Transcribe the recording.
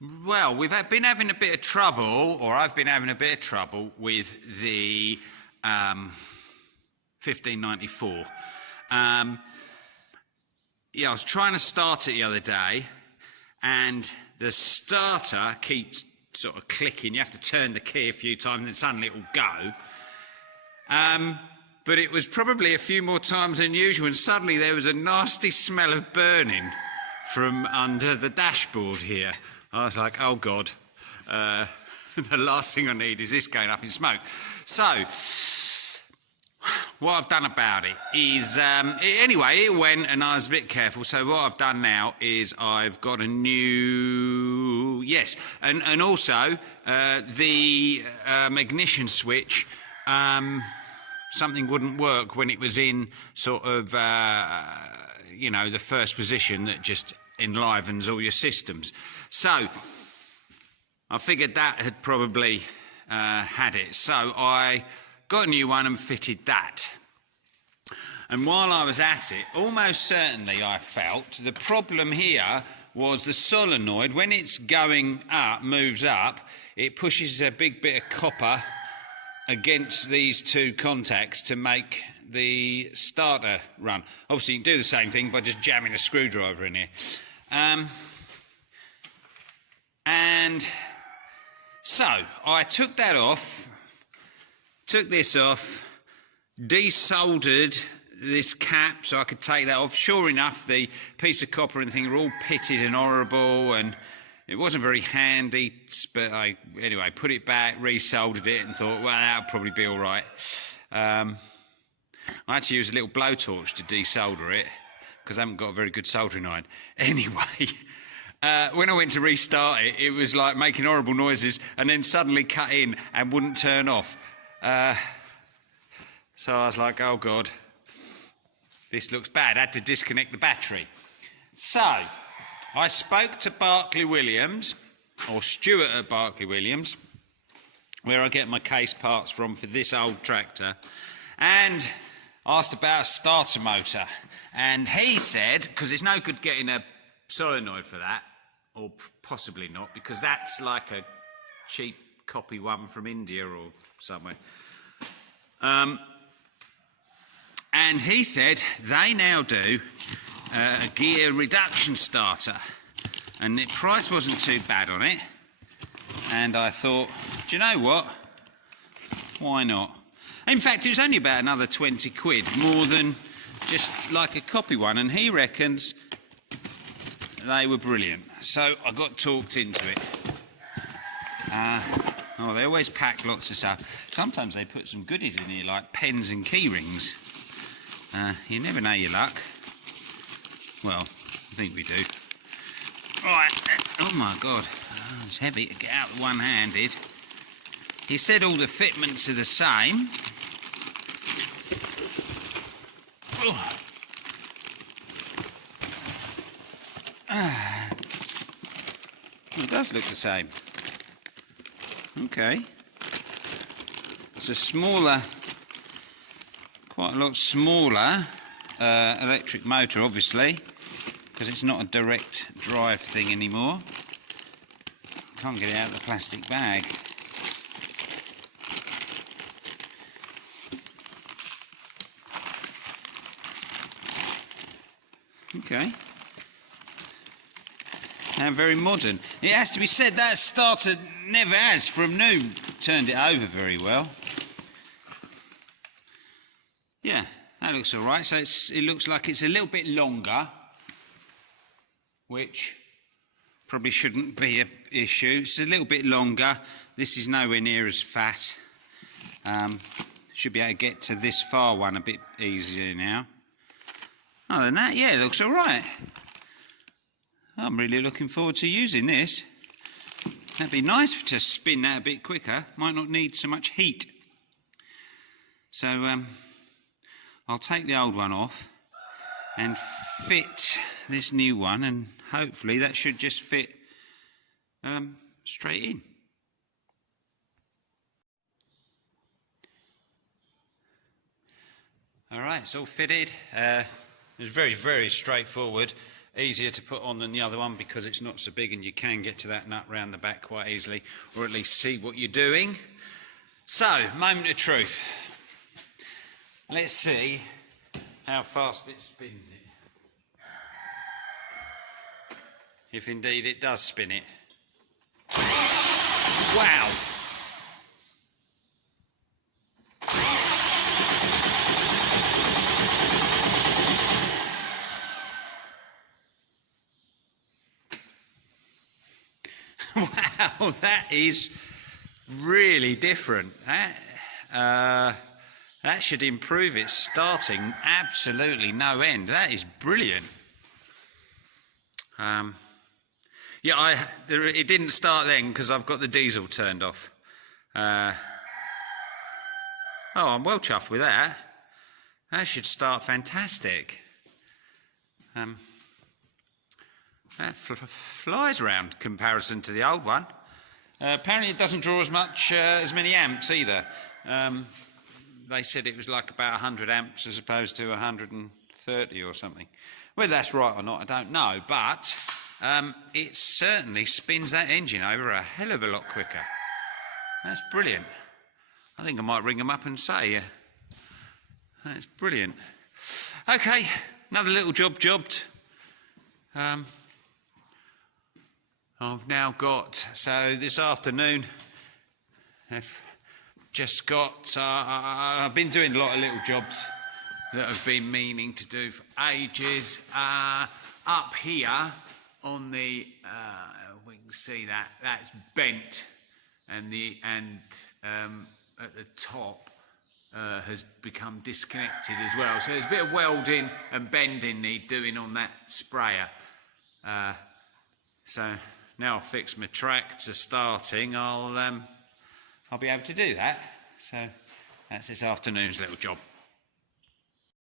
Well, been having a bit of trouble, or I've been having a bit of trouble with the 1594. Yeah, I was trying to start it the other day, and the starter keeps sort of clicking. You have to turn the key a few times, and then suddenly it will go. But it was probably a few more times than usual, and suddenly there was a nasty smell of burning from under the dashboard here. I was like, oh God, the last thing I need is this going up in smoke. So, what I've done about it is, anyway, it went and I was a bit careful. So what I've done now is I've got a new, yes, and also the ignition switch, something wouldn't work when it was in sort of, you know, the first position that just enlivens all your systems. So I figured that had probably had it. So I got a new one and fitted that. And while I was at it, almost certainly I felt the problem here was the solenoid. When it's going up, moves up, it pushes a big bit of copper against these two contacts to make the starter run. Obviously you can do the same thing by just jamming a screwdriver in here. And so I took that off, took this off, desoldered this cap so I could take that off. Sure enough, the piece of copper and thing were all pitted and horrible, and it wasn't very handy, but I, anyway, put it back, resoldered it, and thought, well, that'll probably be all right. I had to use a little blowtorch to desolder it, because I haven't got a very good soldering iron. Anyway, when I went to restart it, it was like making horrible noises, and then suddenly cut in and wouldn't turn off. So I was like, oh God, this looks bad. I had to disconnect the battery. So I spoke to Barclay Williams, or Stuart at Barclay Williams, where I get my case parts from for this old tractor, and asked about a starter motor. And he said, because it's no good getting a solenoid for that, or possibly not, because that's like a cheap copy one from India or somewhere. And he said they now do a gear reduction starter, and the price wasn't too bad on it. And I thought, do you know what? Why not? In fact, it was only about another 20 quid, more than just like a copy one, and he reckons they were brilliant. So I got talked into it. Oh, they always pack lots of stuff. Sometimes they put some goodies in here, like pens and key rings. You never know your luck. Well, I think we do. Right. Oh my God, it's heavy to get out one-handed. He said all the fitments are the same. Oh. It does look the same. Okay. It's a smaller, quite a lot smaller electric motor, obviously, because it's not a direct drive thing anymore. Can't get it out of the plastic bag. Okay. Now, very modern. It has to be said that starter never has, from new, turned it over very well. Yeah, that looks all right. So it looks like it's a little bit longer, which probably shouldn't be an issue. It's a little bit longer. This is nowhere near as fat. Should be able to get to this far one a bit easier now. Other than that, yeah, it looks all right. I'm really looking forward to using this. That'd be nice to spin that a bit quicker. Might not need so much heat. So I'll take the old one off and fit this new one, and hopefully that should just fit straight in. All right, it's all fitted. It was very, very straightforward. easier to put on than the other one because it's not so big and you can get to that nut round the back quite easily, or at least see what you're doing. So, moment of truth. Let's see how fast it spins it. If indeed it does spin it. Wow! Wow, that is really different. That should improve its starting absolutely no end. That is brilliant. Yeah, it didn't start then because I've got the diesel turned off. Oh, I'm well chuffed with that. That should start fantastic. That flies round comparison to the old one. Apparently it doesn't draw as many amps either. They said it was like about 100 amps as opposed to 130 or something. Whether that's right or not, I don't know, but it certainly spins that engine over a hell of a lot quicker. That's brilliant. I think I might ring them up and say, that's brilliant. Okay, another little job jobbed. I've now got, so this afternoon, I've just got, I've been doing a lot of little jobs that I've been meaning to do for ages. Up here on the, we can see that, that's bent, and at the top has become disconnected as well. So there's a bit of welding and bending need doing on that sprayer. So now I've fixed my tractor starting, I'll be able to do that. So that's this afternoon's little job.